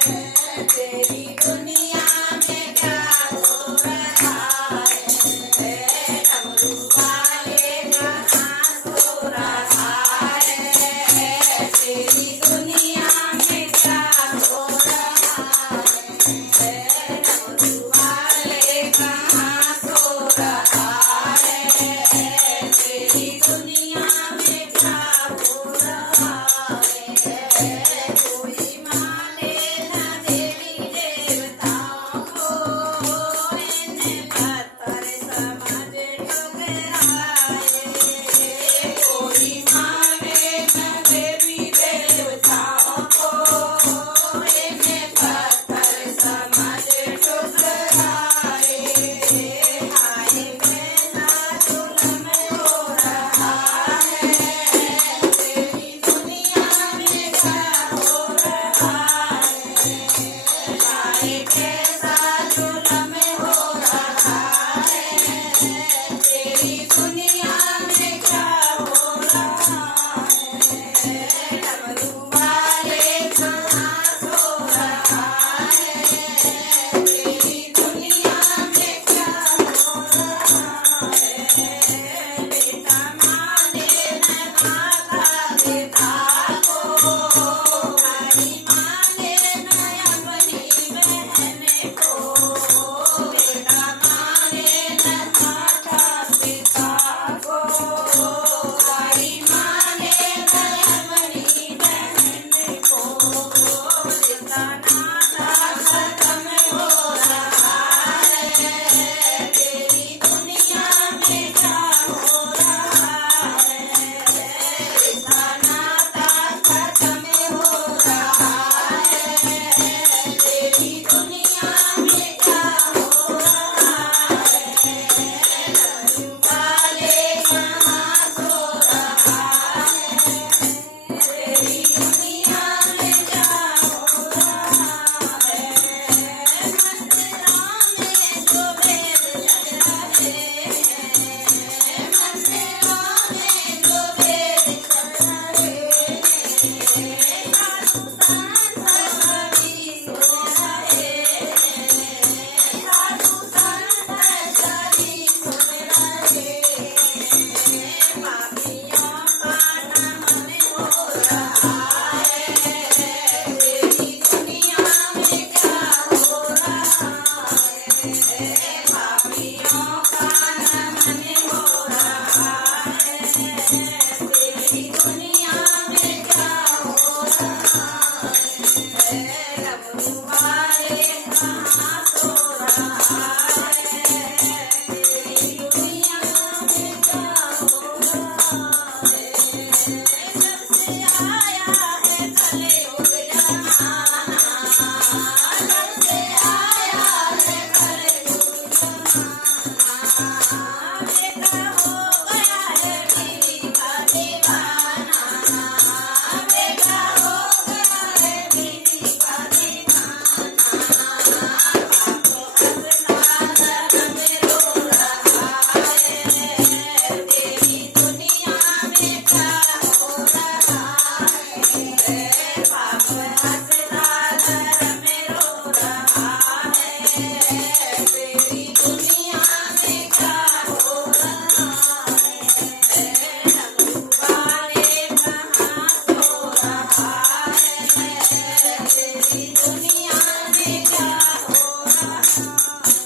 तेरी दुनिया में क्या हो रहा है, डमरू वाले कहाँ सो रहा है, तेरी दुनिया में क्या हो रहा है, डमरू वाले कहाँ सो रहा है, तेरी दुनिया में क्या हो रहा है, कोई माने ना देवी देवताओं को, इन्हें पत्थर समझ ठुकराए, कोई माने ना देवी देवताओं को, इन्हें पत्थर समझ ठुकराए, हाय कैसा जुल्म हो रहा है, तेरी दुनिया में क्या हो रहा है, हाय कैसा जुल्म हो रहा है, तेरी दुनिया में क्या हो रहा है, डमरू वाले कहाँ सो रहा है, तेरी दुनिया में क्या हो रहा है, बेटा माने न माता पिता को, भाई माने न अपनी बहन को, बेटा माने न माता पिता को, भाई माने न अपनी बहन को, जिसका नाता खत्म हो रहा है, तेरी दुनिया में क्या हो रहा है, जिसका नाता खत्म हो रहा है, तेरी दुनिया में क्या हो रहा है, डमरू वाले कहाँ सो रहा है, तेरी दुनिया में क्या हो रहा है, मंदिरों में जो वेद जग रहे हैं, मंदिरों में जो वेद जग रहे हैं, साधु संत सभी सो रहे हैं, साधु संत सभी सो रहे हैं, पापियों का नमन हो रहा है, तेरी दुनिया में क्या हो रहा है, पापियों का नमन हो रहा है, तेरी दुनिया में क्या हो रहा है, डमरू वाले कहाँ सो रहा है, तेरी दुनिया में क्या हो रहा है, जब से आया है कलयुग जमाना, जब से आया है कलयुग जमाना, बेटा हो गया है बीवी का दीवाना, बेटा हो गया है बीवी का दीवाना, बाप अस्पताल में रो रहा है, तेरी दुनिया में क्या हो रहा है, बाप अस्पताल में रो रहा है, तेरी दुनिया में क्या हो रहा है, डमरू वाले कहाँ सो रहा है, तेरी दुनिया में क्या हो रहा है।